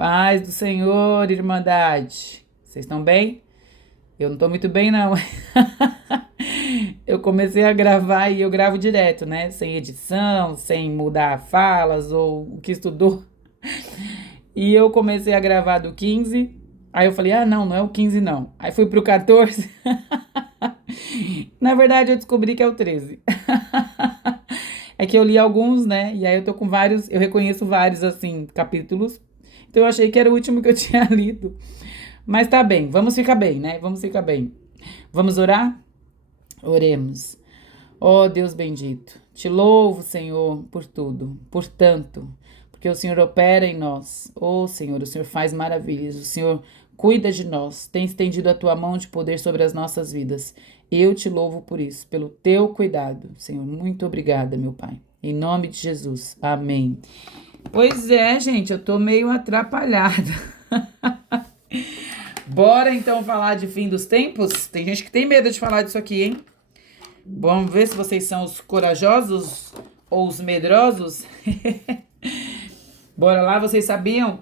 Paz do Senhor, Irmandade. Vocês estão bem? Eu não tô muito bem, não. Eu comecei a gravar e eu gravo direto, né? Sem edição, sem mudar falas ou o que estudou. E eu comecei a gravar do 15. Aí eu falei, não é o 15 não. Aí fui pro 14. Na verdade, eu descobri que é o 13. É que eu li alguns, né? E aí eu tô com vários, eu reconheço vários, assim, capítulos. Então eu achei que era o último que eu tinha lido. Mas tá bem, vamos ficar bem, né? Vamos ficar bem. Vamos orar? Oremos. Ó Deus bendito, te louvo, Senhor, por tudo, por tanto, porque o Senhor opera em nós. Ó Senhor, o Senhor faz maravilhas, o Senhor cuida de nós, tem estendido a tua mão de poder sobre as nossas vidas. Eu te louvo por isso, pelo teu cuidado, Senhor. Muito obrigada, meu Pai. Em nome de Jesus. Amém. Pois é, gente, eu tô meio atrapalhada. Bora então falar de fim dos tempos? Tem gente que tem medo de falar disso aqui, hein? Vamos ver se vocês são os corajosos ou os medrosos. Bora lá, vocês sabiam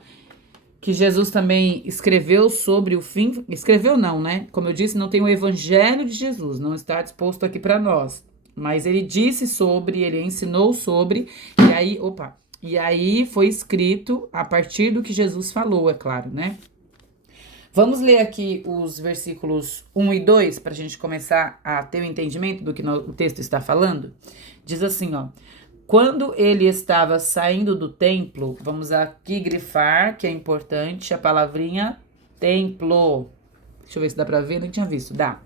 que Jesus também escreveu sobre o fim? Escreveu não, né? Como eu disse, não tem o evangelho de Jesus, não está disposto aqui para nós. Mas ele disse sobre, ele ensinou sobre, e aí foi escrito a partir do que Jesus falou, é claro, né? Vamos ler aqui os versículos 1 e 2 para a gente começar a ter o entendimento do que o texto está falando. Diz assim, ó. Quando ele estava saindo do templo, vamos aqui grifar, que é importante, a palavrinha templo. Deixa eu ver se dá para ver, não tinha visto, dá.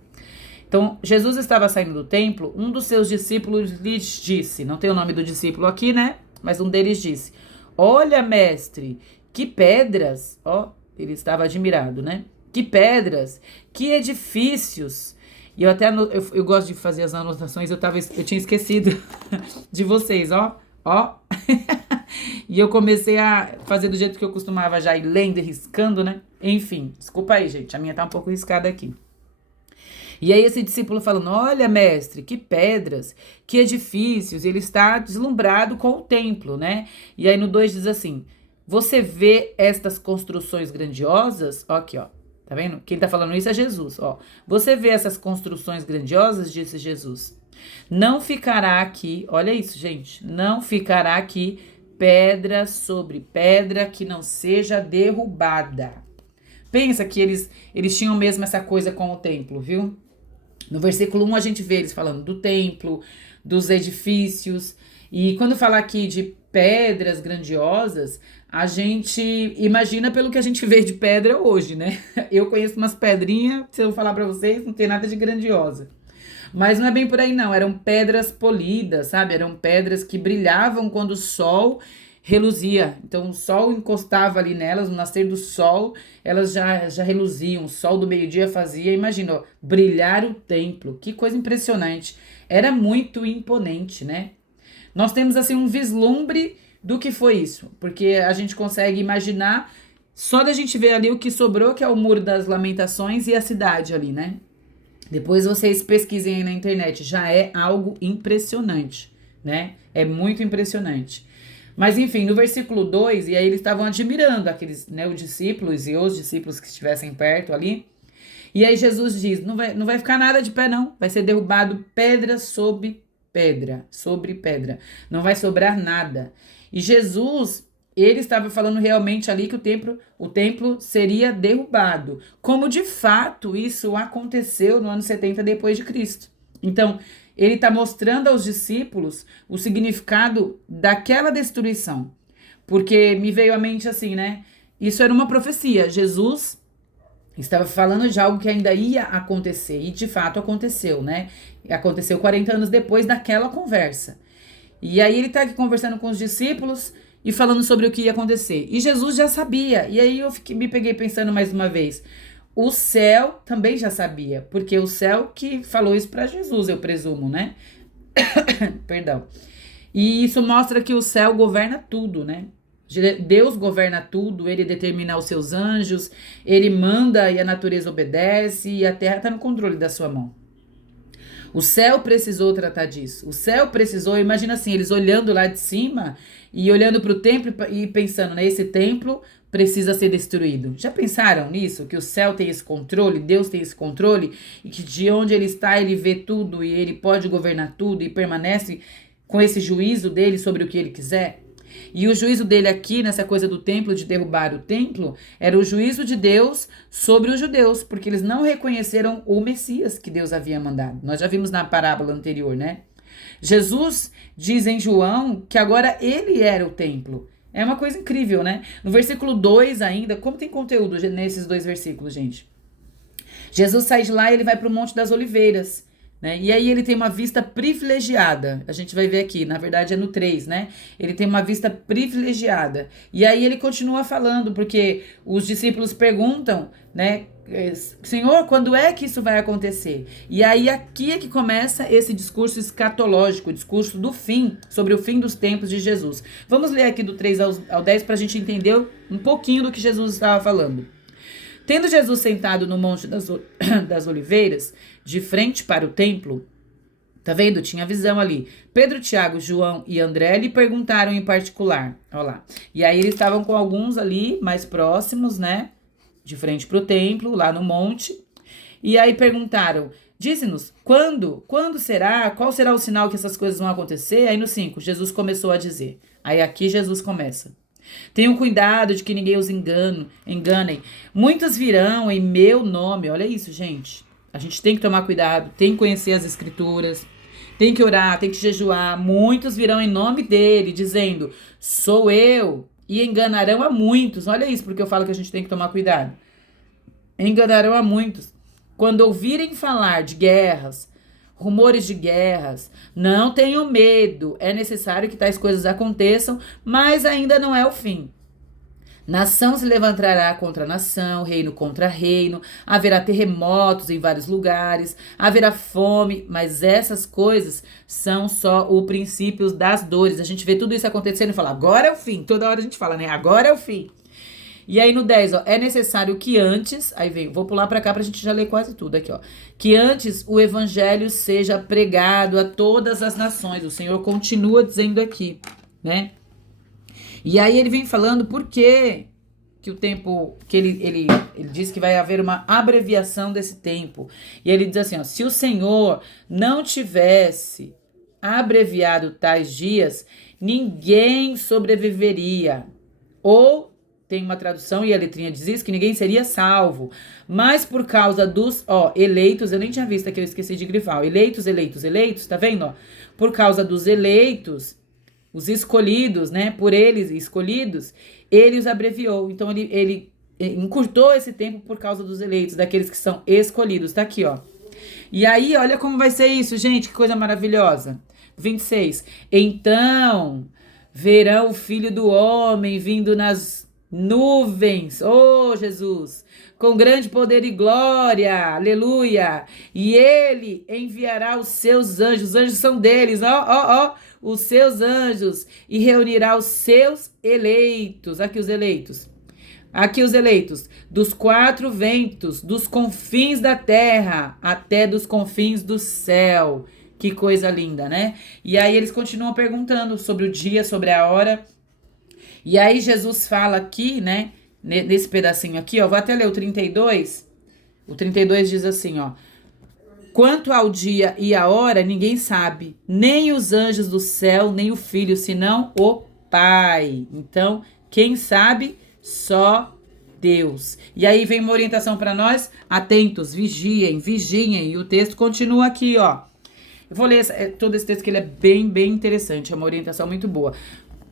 Então, Jesus estava saindo do templo, um dos seus discípulos lhes disse, não tem o nome do discípulo aqui, né? Mas um deles disse, olha, mestre, que pedras, ó, ele estava admirado, né? Que pedras, que edifícios. E eu até eu gosto de fazer as anotações, eu tinha esquecido de vocês, ó. E eu comecei a fazer do jeito que eu costumava já ir lendo e riscando, né? Enfim, desculpa aí, gente, a minha tá um pouco riscada aqui. E aí esse discípulo falando, olha, mestre, que pedras, que edifícios. E ele está deslumbrado com o templo, né? E aí no 2 diz assim, você vê estas construções grandiosas? Ó, aqui, ó. Tá vendo? Quem tá falando isso é Jesus, ó. Você vê essas construções grandiosas, disse Jesus. Não ficará aqui, olha isso, gente. Não ficará aqui pedra sobre pedra que não seja derrubada. Pensa que eles tinham mesmo essa coisa com o templo, viu? No versículo 1 a gente vê eles falando do templo, dos edifícios. E quando fala aqui de pedras grandiosas, a gente imagina pelo que a gente vê de pedra hoje, né? Eu conheço umas pedrinhas, se eu falar pra vocês, não tem nada de grandiosa. Mas não é bem por aí não, eram pedras polidas, sabe? Eram pedras que brilhavam quando o sol reluzia. Então o sol encostava ali nelas, no nascer do sol, elas já reluziam. O sol do meio-dia fazia, imagina, ó, brilhar o templo. Que coisa impressionante. Era muito imponente, né? Nós temos assim um vislumbre do que foi isso, porque a gente consegue imaginar só da gente ver ali o que sobrou, que é o Muro das Lamentações e a cidade ali, né? Depois vocês pesquisem aí na internet, já é algo impressionante, né? É muito impressionante. Mas enfim, no versículo 2, e aí eles estavam admirando aqueles, né, os discípulos e os discípulos que estivessem perto ali. E aí Jesus diz, não vai ficar nada de pé não, vai ser derrubado pedra sobre pedra, sobre pedra. Não vai sobrar nada. E Jesus, ele estava falando realmente ali que o templo seria derrubado, como de fato isso aconteceu no ano 70 depois de Cristo. Então, ele está mostrando aos discípulos o significado daquela destruição. Porque me veio à mente assim, né? Isso era uma profecia. Jesus estava falando de algo que ainda ia acontecer. E de fato aconteceu, né? Aconteceu 40 anos depois daquela conversa. E aí ele está aqui conversando com os discípulos e falando sobre o que ia acontecer. E Jesus já sabia. E aí me peguei pensando mais uma vez. O céu também já sabia, porque o céu que falou isso para Jesus, eu presumo, né? Perdão. E isso mostra que o céu governa tudo, né? Deus governa tudo, ele determina os seus anjos, ele manda e a natureza obedece e a terra está no controle da sua mão. O céu precisou tratar disso. O céu precisou, imagina assim, eles olhando lá de cima e olhando para o templo e pensando, né, esse templo precisa ser destruído. Já pensaram nisso? Que o céu tem esse controle, Deus tem esse controle, e que de onde ele está, ele vê tudo, e ele pode governar tudo, e permanece com esse juízo dele sobre o que ele quiser? E o juízo dele aqui, nessa coisa do templo, de derrubar o templo, era o juízo de Deus sobre os judeus, porque eles não reconheceram o Messias que Deus havia mandado. Nós já vimos na parábola anterior, né? Jesus diz em João que agora ele era o templo. É uma coisa incrível, né? No versículo 2 ainda, como tem conteúdo nesses 2 versículos, gente? Jesus sai de lá e ele vai para o Monte das Oliveiras, né? E aí ele tem uma vista privilegiada. A gente vai ver aqui, na verdade é no 3, né? Ele tem uma vista privilegiada. E aí ele continua falando, porque os discípulos perguntam, né? Senhor, quando é que isso vai acontecer? E aí aqui é que começa esse discurso escatológico, o discurso do fim, sobre o fim dos tempos de Jesus. Vamos ler aqui do 3 ao 10 para a gente entender um pouquinho do que Jesus estava falando. Tendo Jesus sentado no Monte das Oliveiras, de frente para o templo, tá vendo? Tinha visão ali. Pedro, Tiago, João e André lhe perguntaram em particular. Olha lá. E aí eles estavam com alguns ali mais próximos, né? De frente para o templo, lá no monte. E aí perguntaram, dize-nos, quando será? Qual será o sinal que essas coisas vão acontecer? Aí no 5, Jesus começou a dizer. Aí aqui Jesus começa. Tenham cuidado de que ninguém os enganem. Muitos virão em meu nome. Olha isso, gente. A gente tem que tomar cuidado, tem que conhecer as escrituras, tem que orar, tem que jejuar. Muitos virão em nome dele, dizendo, sou eu. E enganarão a muitos. Olha isso, porque eu falo que a gente tem que tomar cuidado. Enganarão a muitos. Quando ouvirem falar de guerras, rumores de guerras, não tenham medo. É necessário que tais coisas aconteçam, mas ainda não é o fim. Nação se levantará contra nação, reino contra reino, haverá terremotos em vários lugares, haverá fome, mas essas coisas são só o princípio das dores. A gente vê tudo isso acontecendo e fala, agora é o fim. Toda hora a gente fala, né? Agora é o fim. E aí no 10, ó, é necessário que antes, aí vem, vou pular pra cá pra gente já ler quase tudo aqui, ó. Que antes o evangelho seja pregado a todas as nações. O Senhor continua dizendo aqui, né? E aí ele vem falando por que o tempo, que ele diz que vai haver uma abreviação desse tempo. E ele diz assim, ó, se o Senhor não tivesse abreviado tais dias, ninguém sobreviveria. Ou, tem uma tradução e a letrinha diz isso, que ninguém seria salvo. Mas por causa dos, eleitos, eu nem tinha visto aqui, eu esqueci de grifar. Eleitos, tá vendo, ó? Por causa dos eleitos, os escolhidos, né, por eles escolhidos, ele os abreviou. Então, ele encurtou esse tempo por causa dos eleitos, daqueles que são escolhidos. Tá aqui, ó. E aí, olha como vai ser isso, gente, que coisa maravilhosa. 26. Então, verão o Filho do Homem vindo nas nuvens, Jesus, com grande poder e glória, aleluia. E ele enviará os seus anjos são deles, os seus anjos, e reunirá os seus eleitos. Aqui os eleitos, dos 4 ventos, dos confins da terra, até dos confins do céu. Que coisa linda, né? E aí eles continuam perguntando sobre o dia, sobre a hora. E aí Jesus fala aqui, né? Nesse pedacinho aqui, ó. Vou até ler o 32. O 32 diz assim, ó. Quanto ao dia e a hora, ninguém sabe, nem os anjos do céu, nem o Filho, senão o Pai. Então, quem sabe? Só Deus. E aí vem uma orientação para nós, atentos, vigiem. E o texto continua aqui, ó. Eu vou ler todo esse texto que ele é bem, bem interessante, é uma orientação muito boa.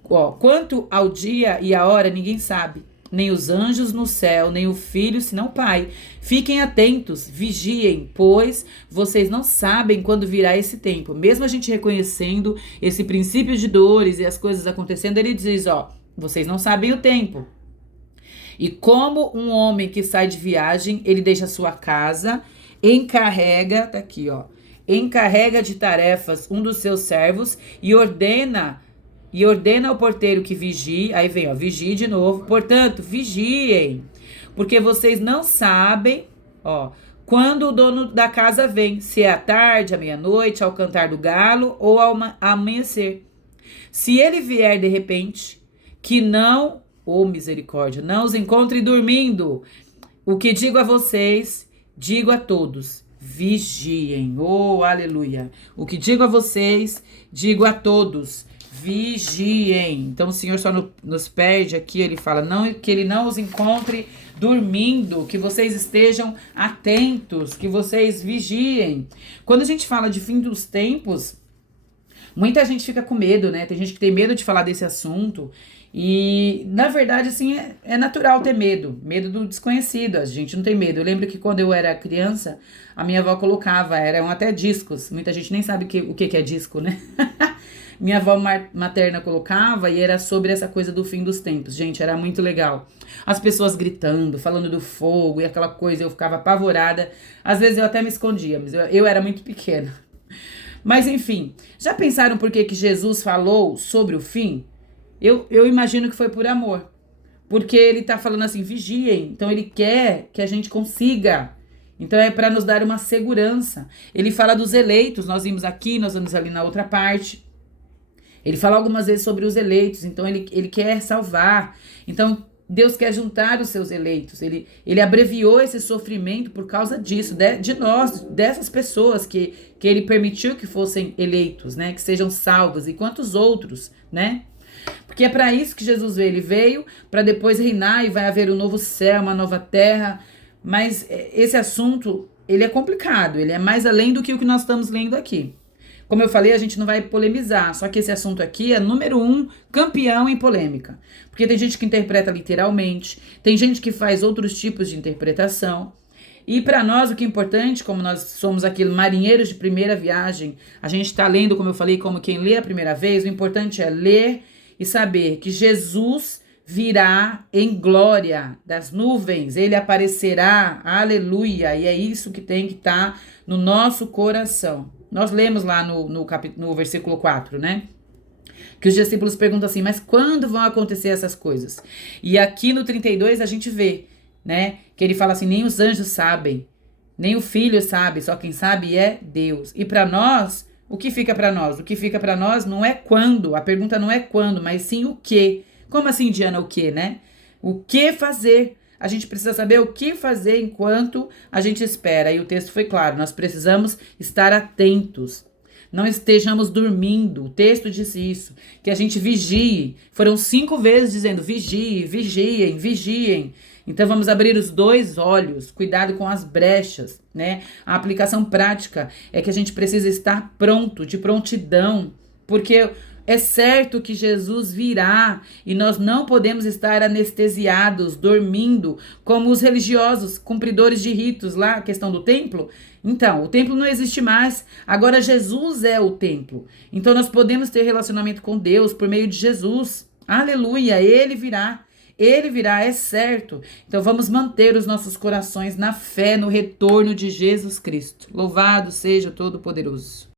Ó, quanto ao dia e a hora, ninguém sabe, nem os anjos no céu, nem o Filho, senão o Pai. Fiquem atentos, vigiem, pois vocês não sabem quando virá esse tempo. Mesmo a gente reconhecendo esse princípio de dores e as coisas acontecendo, ele diz, ó, vocês não sabem o tempo. E como um homem que sai de viagem, ele deixa sua casa, encarrega, tá aqui, ó, encarrega de tarefas um dos seus servos e ordena ao porteiro que vigie. Aí vem, ó, vigie de novo. Portanto, vigiem, porque vocês não sabem, ó, quando o dono da casa vem, se é à tarde, à meia-noite, ao cantar do galo ou ao amanhecer. Se ele vier de repente, que não, ô misericórdia, não os encontre dormindo. O que digo a vocês, digo a todos, vigiem. Oh, aleluia. O que digo a vocês, digo a todos, vigiem. Então o Senhor só nos pede aqui, ele fala, não, que ele não os encontre dormindo, que vocês estejam atentos, que vocês vigiem. Quando a gente fala de fim dos tempos, muita gente fica com medo, né? Tem gente que tem medo de falar desse assunto. E, na verdade, assim, é natural ter medo. Medo do desconhecido. A gente não tem medo. Eu lembro que quando eu era criança, a minha avó colocava, eram até discos. Muita gente nem sabe o que é disco, né? Minha avó materna colocava e era sobre essa coisa do fim dos tempos. Gente, era muito legal. As pessoas gritando, falando do fogo e aquela coisa, eu ficava apavorada. Às vezes eu até me escondia, mas eu era muito pequena. Mas enfim, já pensaram por que Jesus falou sobre o fim? Eu imagino que foi por amor. Porque ele tá falando assim, vigiem. Então ele quer que a gente consiga. Então é para nos dar uma segurança. Ele fala dos eleitos, nós vimos aqui, nós vamos ali na outra parte. Ele fala algumas vezes sobre os eleitos, então ele quer salvar. Então Deus quer juntar os seus eleitos. Ele abreviou esse sofrimento por causa disso, de nós, dessas pessoas que ele permitiu que fossem eleitos, né? Que sejam salvos. E quantos outros, né? Porque é para isso que Jesus veio. Ele veio para depois reinar e vai haver um novo céu, uma nova terra. Mas esse assunto, ele é complicado. Ele é mais além do que o que nós estamos lendo aqui. Como eu falei, a gente não vai polemizar, só que esse assunto aqui é número 1, campeão em polêmica. Porque tem gente que interpreta literalmente, tem gente que faz outros tipos de interpretação. E para nós o que é importante, como nós somos aqui marinheiros de primeira viagem, a gente está lendo, como eu falei, como quem lê a primeira vez, o importante é ler e saber que Jesus virá em glória das nuvens, ele aparecerá, aleluia, e é isso que tem que estar no nosso coração. Nós lemos lá no versículo 4, né? Que os discípulos perguntam assim, mas quando vão acontecer essas coisas? E aqui no 32 a gente vê, né? Que ele fala assim, nem os anjos sabem, nem o filho sabe, só quem sabe é Deus. E para nós, o que fica para nós? O que fica para nós não é quando, a pergunta não é quando, mas sim o que. Como assim, Diana, o que, né? O que fazer? A gente precisa saber o que fazer enquanto a gente espera. E o texto foi claro, nós precisamos estar atentos. Não estejamos dormindo. O texto disse isso, que a gente vigie. Foram 5 vezes dizendo vigie, vigiem, vigiem. Então vamos abrir os 2 olhos, cuidado com as brechas, né? A aplicação prática é que a gente precisa estar pronto, de prontidão, porque é certo que Jesus virá e nós não podemos estar anestesiados, dormindo, como os religiosos, cumpridores de ritos lá, a questão do templo. Então, o templo não existe mais, agora Jesus é o templo. Então nós podemos ter relacionamento com Deus por meio de Jesus. Aleluia, Ele virá, é certo. Então vamos manter os nossos corações na fé, no retorno de Jesus Cristo. Louvado seja o Todo-Poderoso.